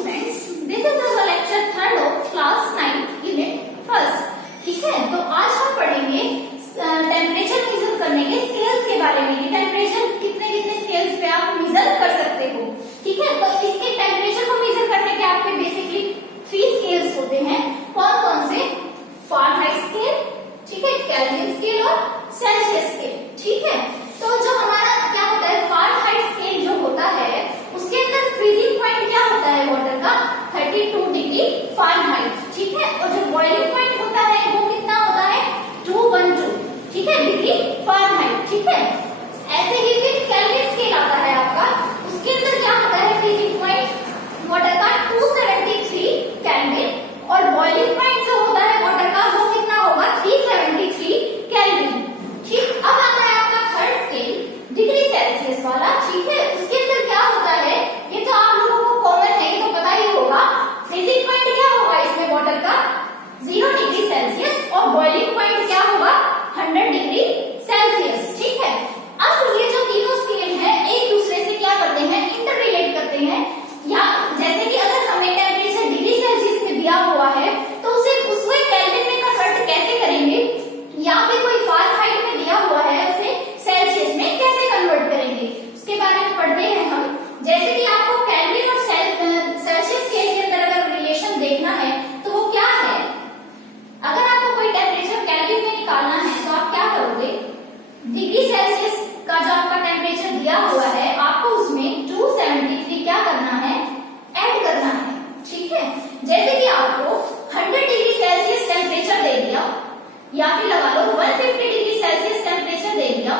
students, this is our lecture third of class 9 unit first. ठीक है, तो आज हम पढ़ेंगे टेम्परेचर मेजर करने के स्केल्स के बारे में कि टेम्परेचर कितने कितने स्केल्स पे आप मेजर कर सकते हो. ठीक है, तो इसके टेम्परेचर को मेजर करने के आपके बेसिकली 3 स्केल्स होते हैं. कौन कौन से? फ़ारेनहाइट स्केल, ठीक है, केल्विन स्केल और सेल्सियस स्केल. ठीक है, तो जो हमारा क्या होता है फ़ारेनहाइट स्केल जो होता है उसके अंदर फ्रीजिंग पॉइंट क्या होता है वाटर का 32 डिग्री फ़ारेनहाइट. ठीक है, और जो बॉइलिंग पॉइंट होता है वो कितना होता है 212, ठीक है, डिग्री फ़ारेनहाइट. ठीक है, ऐसे ही फिर केल्विन स्केल आता है आपका, उसके अंदर क्या होता है फ्रीजिंग पॉइंट वाटर का 273 केल्विन और बॉइलिंग पॉइंट जो होता है वाटर का वो कितना होगा 373 केल्विन. ठीक, अब आता है आपका थर्ड स्केल डिग्री सेल्सियस वाला. ठीक है, उसके अंदर क्या होता है ये तो आप लोगों को कॉमन है, ये तो पता ही होगा. फ्रीजिंग पॉइंट क्या होगा इसमें वाटर का 0 डिग्री सेल्सियस और बॉइलिंग पॉइंट क्या होगा 100 डिग्री सेल्सियस. ठीक है, अब ये जो तीनों स्केल है एक दूसरे से क्या करते हैं इंटर रिलेट करते हैं. या जैसे कि अगर हमें टेम्परेचर डिग्री सेल्सियस में दिया हुआ है तो उसे केल्विन में कन्वर्ट कैसे करेंगे, या फिर कोई फ़ारेनहाइट में दिया हुआ है उसे सेल्सियस में कैसे कन्वर्ट करेंगे उसके बारे में पढ़ते हैं हम. जैसे कि आपको केल्विन और सेल्सियस स्केल के अंदर अगर रिलेशन देखना है तो वो क्या है, अगर आपको कोई टेम्परेचर केल्विन में निकालना है तो आप क्या करोगे, डिग्री सेल्सियस का जो आपका टेम्परेचर दिया हुआ है आपको उसमें 273 क्या करना है ऐड करना है. ठीक है, जैसे कि आपको 100 डिग्री सेल्सियस टेम्परेचर दे दिया या फिर लगा लो 150 डिग्री सेल्सियस टेम्परेचर दे दिया.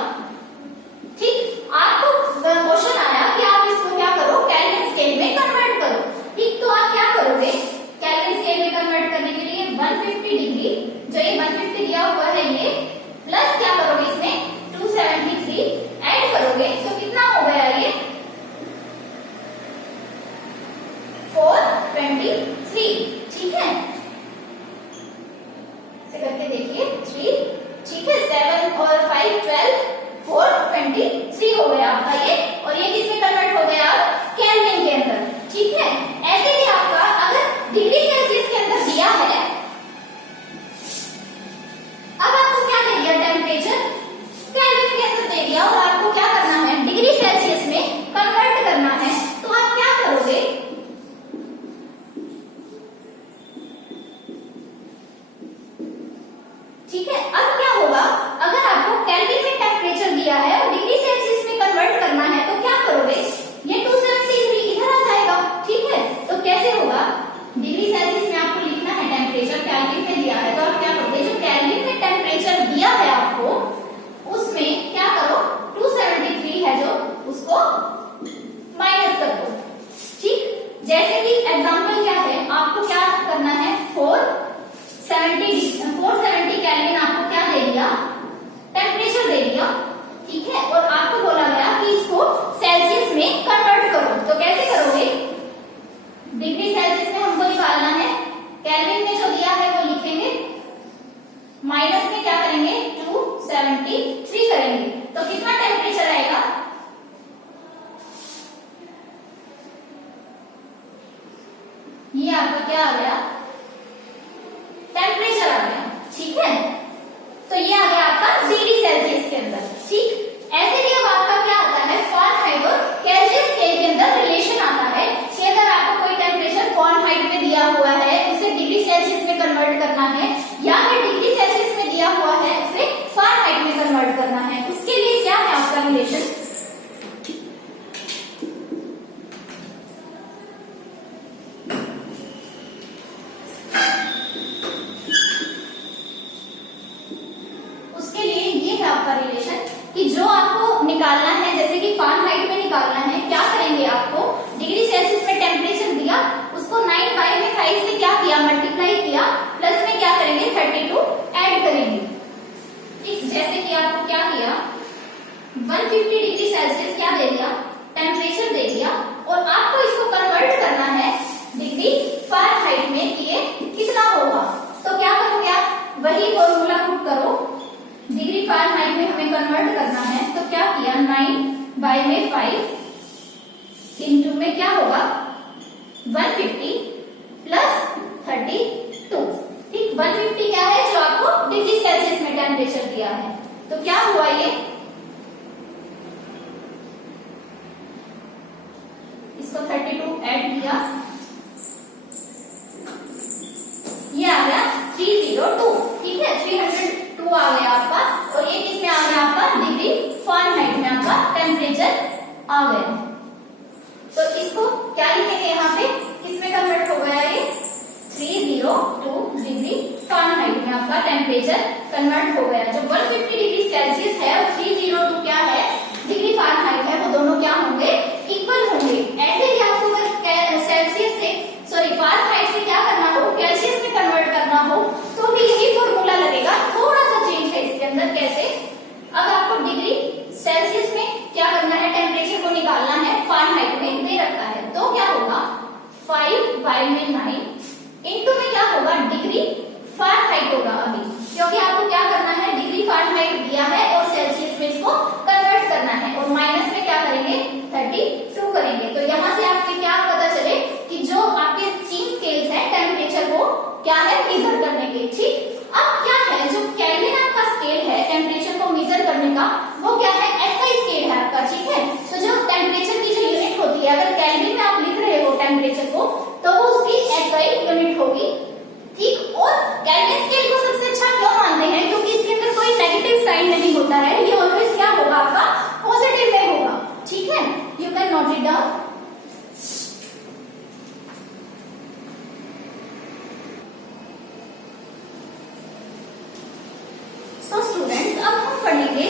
ठीक, आपको क्वेश्चन आया कि आप इसको क्या करो केल्विन स्केल में कन्वर्ट करो. ठीक, तो आप क्या करोगे केल्विन स्केल में कन्वर्ट करने के लिए 150 डिग्री जो ये 150 दिया हुआ है ये प्लस क्या करोगे इसमें 273 ऐड करोगे तो कितना हो गया ये 423. ठीक है, से करके देखिए 3. ठीक है, 7 और 5 12 423 हो गया आपका ये, और ये किसमें कन्वर्ट हो गया केल्विन के अंदर. ठीक है, ऐसे ही आपका अगर डिग्री सेल्सियस के अंदर दिया है, अब आपको क्या दे दिया टेम्परेचर केल्विन के अंदर दे दिया और आपको क्या करना है डिग्री सेल्सियस में कन्वर्ट करना है, तो आप क्या करोगे ठीक है. अब क्या होगा अगर आपको केल्विन में टेम्परेचर दिया है और डिग्री सेल्सियस में कन्वर्ट करना है तो क्या करोगे ये 273 इधर आ जाएगा. ठीक है, तो कैसे होगा डिग्री सेल्सियस में आपको लिखना है टेम्परेचर केल्विन में दिया है तो आप क्या करोगे जो केल्विन में टेम्परेचर दिया है आपको उसमें क्या करो 273 है जो उसको माइनस कर दो. ठीक, जैसे कि एग्जांपल क्या है आपको क्या करना है 470 केल्विन आपको क्या दे दिया टेम्परेचर दे दिया. ठीक है, और आपको बोला गया कि इसको सेल्सियस में कन्वर्ट करो, तो कैसे करोगे डिग्री सेल्सियस में हमको निकालना है, केल्विन में जो दिया है वो लिखेंगे, माइनस में क्या करेंगे 273 करेंगे, तो कितना टेम्परेचर आएगा ये आपका क्या आ गया टेम्परेचर आ गया. ठीक है, तो ये आ गया आपका डिग्री सेल्सियस के अंदर. ठीक, ऐसे ही अब आपका क्या आता है फ़ारेनहाइट और केल्विन स्केल के अंदर रिलेशन आता है कि अगर आपको कोई टेम्परेचर फ़ारेनहाइट में दिया हुआ है उसे डिग्री सेल्सियस में कन्वर्ट करना है या फिर डिग्री सेल्सियस में दिया हुआ है उसे फ़ारेनहाइट में कन्वर्ट करना है, उसके लिए क्या है आपका रिलेशन. कि जो आपको निकालना है जैसे कि फ़ारेनहाइट में निकालना है क्या करेंगे आपको डिग्री सेल्सियस में टेम्परेचर दिया उसको 9/5 से क्या किया मल्टीप्लाई किया प्लस में क्या करेंगे 32 ऐड करेंगे. ठीक, जैसे कि आपको क्या किया 150 डिग्री सेल्सियस क्या दे दिया टेम्परेचर दे दिया और आपको इसको कन्वर्ट करना है डिग्री फ़ारेनहाइट में कि ये कितना होगा, तो क्या करोगे आप वही फॉर्मूला पुट करो. डिग्री फ़ारेनहाइट में हमें कन्वर्ट करना है तो क्या किया 9/5 इंटू में क्या होगा 150 प्लस 32। ठीक, 150 क्या है, जो आपको डिग्री सेल्सियस में टेम्परेचर दिया है। तो क्या हुआ ये, इसको 32 ऐड किया, ये आ गया 302। ठीक है, 302 आ गया आपका, और ये किसमें आ गया आपका, डिग्री फ़ारेनहाइट में आपका टेम्परेचर आ गया। तो इसको क्या लिखेंगे, यहाँ पे किसमें कन्वर्ट हो गया ये, 302 डिग्री फ़ारेनहाइट में आपका टेम्परेचर कन्वर्ट हो गया। जो 150 डिग्री सेल्सियस है और 302 क्या है, डिग्री फ़ारेनहाइट है, वो दोनों क्या होंगे, इक्वल होंगे। ऐसे ही आपको अगर सेल्सियस से सॉरी फ़ारेनहाइट से क्या करना हो, केल्सियस में कन्वर्ट करना हो, तो भी यही फॉर्मूला लगेगा। थोड़ा सा चेंज है इसके अंदर, कैसे, अब आपको डिग्री सेल्सियस में क्या करना है, टेम्परेचर को निकालना है, फ़ारेनहाइट में दे रखा है, तो क्या होगा 5/9 इंटू में क्या होगा, डिग्री फ़ारेनहाइट होगा अभी, क्योंकि आपको क्या करना है, डिग्री फ़ारेनहाइट दिया है और सेल्सियस में इसको कन्वर्ट करना है, और माइनस में क्या करेंगे, 32 करेंगे। तो यहाँ से आपके क्या पता चले कि जो आपके 3 स्केल्स हैं टेम्परेचर को क्या है, मेजर करने के। ठीक, अब क्या है, जो केल्विन आपका स्केल है टेम्परेचर को मेजर करने का, वो क्या है, एसआई स्केल है आपका। ठीक है, तो जो टेम्परेचर की जो यूनिट होती है, अगर केल्विन में आप लिख रहे हो टेम्परेचर को, तो वो उसकी एसआई यूनिट होगी। ठीक, और केल्विन स्केल को सबसे अच्छा क्यों मानते हैं, क्योंकि इसके अंदर कोई नेगेटिव साइन नहीं होता है, ये ऑलवेज क्या होगा आपका, पॉजिटिव में होगा। ठीक है, you can note it down. तो स्टूडेंट्स, अब हम पढ़ेंगे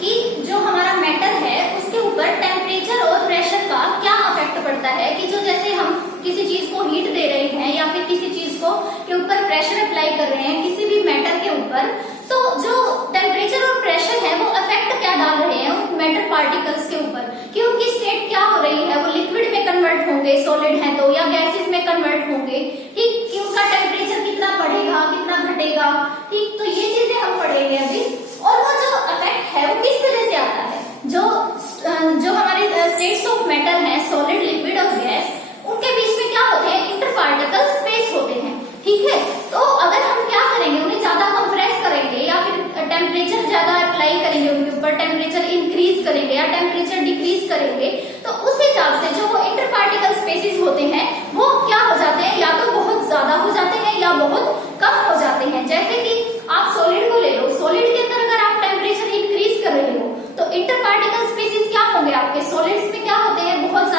कि जो हमारा मैटर है उसके ऊपर टेम्परेचर और प्रेशर का क्या इफेक्ट पड़ता है, कि जो जैसे हम किसी चीज को हीट दे रहे हैं या फिर किसी चीज को के ऊपर प्रेशर अप्लाई कर रहे हैं, किसी भी मैटर के ऊपर, तो जो टेम्परेचर और प्रेशर है वो इफेक्ट क्या डाल रहे हैं उन मैटर पार्टिकल्स के ऊपर, कि उनकी स्टेट क्या हो रही है, वो लिक्विड में कन्वर्ट होंगे, सॉलिड है तो, या गैसेस में कन्वर्ट होंगे। ठीक, कि उनका टेम्परेचर कितना बढ़ेगा, कितना घटेगा। ठीक, तो ये चीजें हम पढ़ेंगे अभी। और वो जो इफेक्ट है वो किस तरह से आता है, जो हमारे स्टेट्स ऑफ मैटर हैं, सॉलिड, लिक्विड और गैस, उनके बीच में क्या होते हैं, इंटर पार्टिकल स्पेस होते हैं। ठीक है, तो अगर हम क्या करेंगे, उन्हें ज्यादा कंप्रेस करेंगे या फिर टेम्परेचर ज्यादा अप्लाई करेंगे उनके ऊपर, टेम्परेचर इंक्रीज करेंगे या टेम्परेचर डिक्रीज करेंगे, तो उस हिसाब से जो वो इंटर पार्टिकल स्पेसेस होते हैं वो क्या हो जाते हैं, या तो बहुत ज्यादा हो जाते हैं या बहुत कम हो जाते हैं। जैसे कि आप सॉलिड को ले लो, सॉलिड के अंदर अगर आप टेम्परेचर इंक्रीज कर रहे हो तो इंटर पार्टिकल स्पेसेस क्या होंगे आपके, सॉलिड्स में क्या होते हैं, बहुत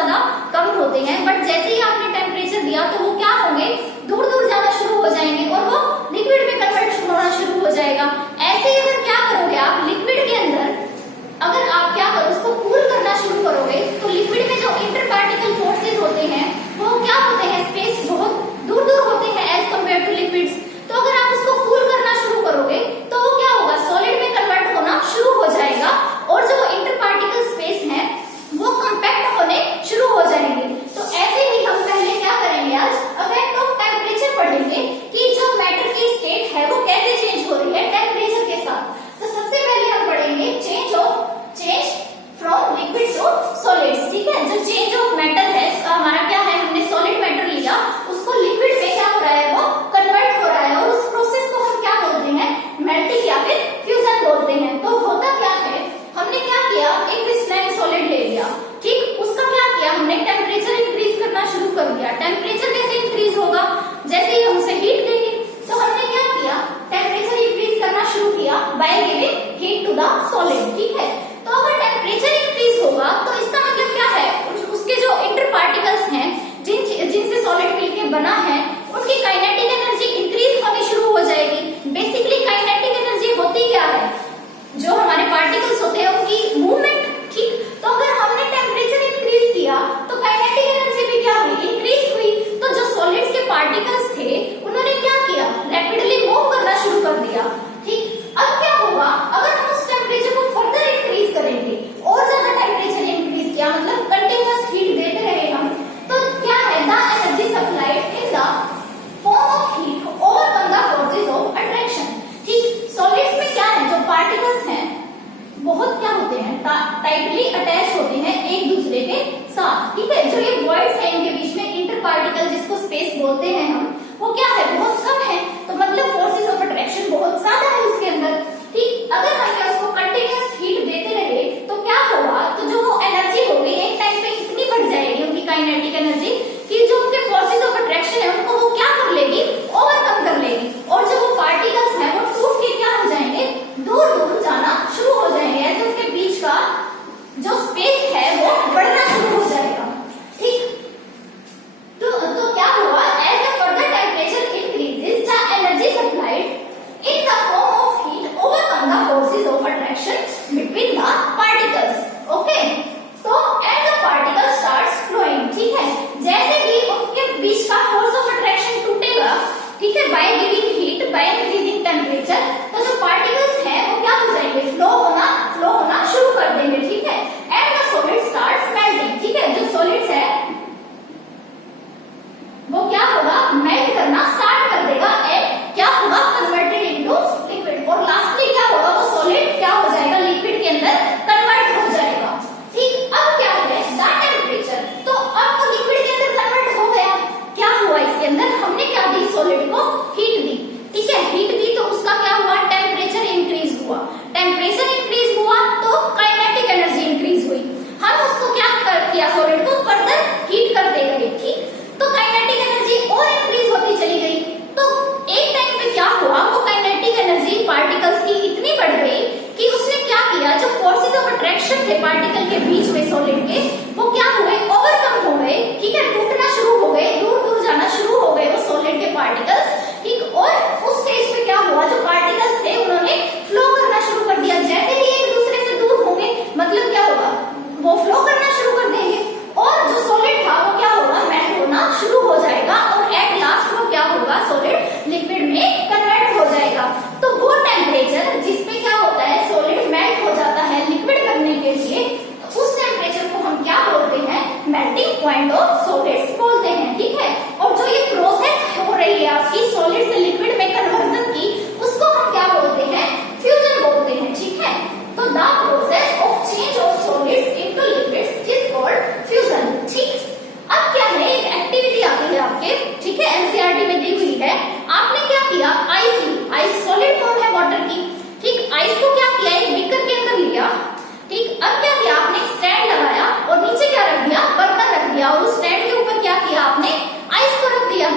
साथ, ठीक है। जो ये वॉइड्स है इनके बीच में इंटर पार्टिकल जिसको स्पेस बोलते हैं हम, वो क्या है, बहुत कम है। तो मतलब फोर्सेस ऑफ अट्रैक्शन बहुत ज्यादा है उसके अंदर, ठीक। अगर हम उसको कंटिन्यूअस हीट देते रहे तो क्या होगा, तो जो वो एनर्जी होगी एक टाइम पे इतनी बढ़ जाएगी उनकी काइनेटिक एनर्जी कि जो उनके फोर्सेस ऑफ अट्रैक्शन है उनको वो क्या कर लेगी, ओवरकम कर लेगी। और जो वो पार्टिकल्स हैं वो टूट के क्या हो जाएंगे, दूर दूर जाना शुरू हो जाएंगे। ऐसे उनके बीच का जो स्पेस है वो बढ़ना शुरू हो जाएगा, ठीक। तो क्या हुआ, as the further temperature increases the energy supplied in the form of heat overcome the forces of attraction between the particles, okay। so and the particle starts flowing, ठीक है। जैसे ही उनके बीच का force of attraction टूटेगा, ठीक है, by giving heat by increasing temperature, तो जो particles हैं वो क्या हो जाएंगे, फ्लो होना शुरू कर देंगे, ठीक है। and the solid starts melting, ठीक है। जो solids है वो क्या होगा, मेल्ट करना स्टार्ट कर देगा एंड क्या होगा, कन्वर्टेड इनटू लिक्विड। और लास्टली क्या होगा, वो सॉलिड क्या हो जाएगा, लिक्विड के अंदर कन्वर्ट हो जाएगा, ठीक। अब क्या है, द टेम्परेचर, तो अब वो लिक्विड के अंदर कन्वर्ट हो गया। क्या हुआ इसके अंदर, हमने क्या दी, सॉलिड को हीट दी, ठीक है। हीट दी तो उसका क्या हुआ, टेम्परेचर इंक्रीज हुआ। टेम्परेचर इंक्रीज हुआ तो काइनेटिक एनर्जी इंक्रीज हुई। हम उसको क्या कर किया, सॉलिड को फर्दर हीट करते गए, ठीक। तो काइनेटिक एनर्जी और इंक्रीज होती चली गई। तो एक टाइम पे क्या हुआ, वो काइनेटिक एनर्जी पार्टिकल्स की इतनी बढ़ गई कि उसने क्या किया, जो फोर्सेस ऑफ अट्रैक्शन थे पार्टिकल के बीच में सॉलिड के, वो क्या हुए, ओवरकम हो गए, ठीक है। टूटना शुरू हो गए, दूर दूर जाना शुरू हो गए वो सॉलिड के पार्टिकल्स, ठीक। और उस स्टेज पे क्या हुआ, जो पार्टिकल्स थे उन्होंने फ्लो करना शुरू कर दिया। जैसे ही एक दूसरे से दूर होंगे, मतलब क्या होगा, वो फ्लो करना शुरू कर देंगे और जो सॉलिड था वो क्या होगा, मेल्ट होना शुरू हो जाएगा और एट लास्ट वो क्या होगा, सॉलिड लिक्विड में कन्वर्ट हो जाएगा। तो वो टेम्परेचर जिसपे क्या होता है, सॉलिड मेल्ट हो जाता है लिक्विड करने के लिए, उस टेम्परेचर को हम क्या बोलते हैं, मेल्टिंग पॉइंट ऑफ सॉलिड्स बोलते हैं, ठीक है। और जो ये प्रोसेस हो रही है आपकी सॉलिड से लिक्विड में कन्वर्जन की, उसको हम क्या बोलते हैं, फ्यूजन बोलते हैं, ठीक है। तो the process of change of solids into liquids is called fusion, ठीक। अब क्या है, एक एक्टिविटी आती है आपके, ठीक है, एनसीईआरटी में दी हुई है। आपने क्या किया, आइस सॉलिड फॉर्म है वाटर की, ठीक। आइस को क्या किया, एक बीकर के अंदर लिया, ठीक। अब क्या किया, आपने स्टैंड लगाया और नीचे क्या रख दिया, बर्तन रख दिया और उस स्टैंड के ऊपर क्या किया, आपने आइस को रख दिया।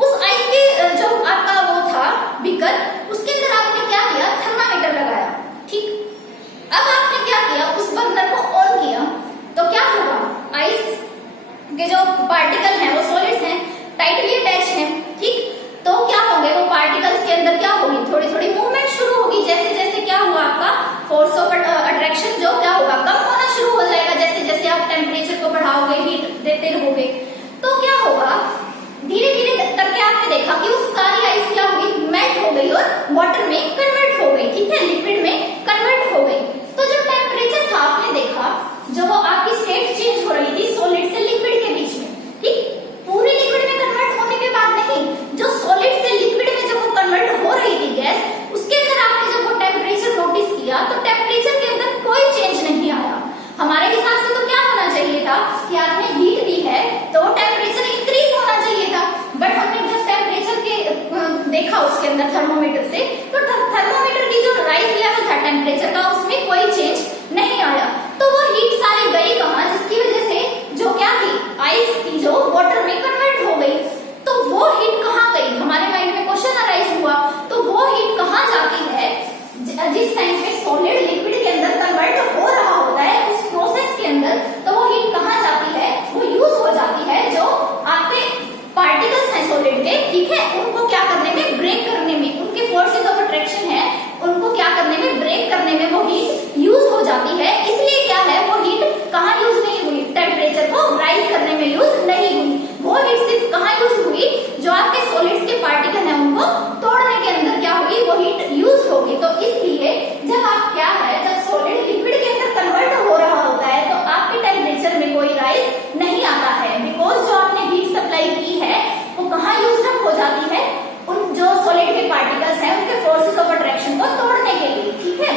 उस आइस के जो आपका वो था बीकर, उसके अंदर आपने क्या किया, थर्मामीटर लगाया, ठीक। अब आपने क्या किया, उस बर्नर को ऑन किया तो क्या होगा, आइस के जो पार्टिकल हैं वो सॉलिड्स हैं, टाइटली अटैच हैं, ठीक। तो क्या होंगे, वो पार्टिकल्स के अंदर क्या होगी, थोड़ी थोड़ी मूवमेंट शुरू होगी। जैसे जैसे क्या हुआ, आपका फोर्स ऑफ अट्रैक्शन जो क्या होगा, कम होना शुरू हो जाएगा। जैसे जैसे आप टेम्परेचर को बढ़ाओगे, हीट देते रहोगे, तो क्या होगा, धीरे धीरे करके आपने देखा कि उस सारी आइस क्या होगी, मेल्ट हो गई और वाटर में कन्वर्ट हो गई, ठीक है, लिक्विड में कन्वर्ट हो गई। तो जो टेम्परेचर था, आपने देखा जो वो आपकी स्टेट चेंज हो रही थी सॉलिड से लिक्विड के बीच में, ठीक। पूरी लिक्विड में कन्वर्ट होने के बाद नहीं, जो सॉलिड से लिक्विड में जब वो कन्वर्ट हो रही थी गैस, उसके अंदर आपने जब वो टेम्परेचर नोटिस किया तो टेम्परेचर के अंदर कोई चेंज नहीं आया। हमारे हिसाब से तो क्या होना चाहिए था कि आपने हीट दी है तो टेम्परेचर इंक्रीज होना चाहिए था, बट हमने जब टेम्परेचर के देखा उसके अंदर थर्मोमीटर से, तो थर्मोमीटर की जो राइज लेवल था टेम्परेचर का, उसमें कोई चेंज नहीं आया। तो वो हीट सारी गई कहाँ, जिसकी वजह से जो क्या थी, आइस थी जो वाटर में कन्वर्ट हो गई। तो वो हीट कहाँ गई, हमारे माइंड में क्वेश्चन अराइज हुआ, तो वो हीट कहाँ जाती है, जिस टाइम पे सॉलिड लिक्विड के अंदर कन्वर्ट हो रहा होता है उस प्रोसेस के अंदर, तो वो हीट कहाँ जाती है, वो यूज हो जाती है जो आपके पार्टिकल्स हैं सॉलिड के, ठीक है, उनको क्या करने में, ब्रेक करने में, उनके फोर्सेस ऑफ अट्रैक्शन है उनको क्या करने में, ब्रेक करने में वो हीट यूज हो जाती है। इसलिए क्या है, वो हीट कहाँ यूज नहीं हुई, टेम्परेचर को राइज करने में यूज नहीं हुई। वो हीट सिर्फ कहाँ यूज हुई, जो आपके सॉलिड्स के पार्टिकल हैं उनको तोड़ने के अंदर क्या हुई, वो हीट यूज होगी। तो इसलिए जब आप क्या है, जब सॉलिड लिक्विड के अंदर कन्वर्ट हो रहा होता है तो आपके टेम्परेचर में कोई राइज नहीं आता है, बिकॉज जो आपने हीट सप्लाई की है वो कहाँ यूज हो जाती है, उन जो सॉलिड के पार्टिकल्स हैं उनके फोर्सेस ऑफ अट्रैक्शन को तोड़ने के लिए, ठीक है।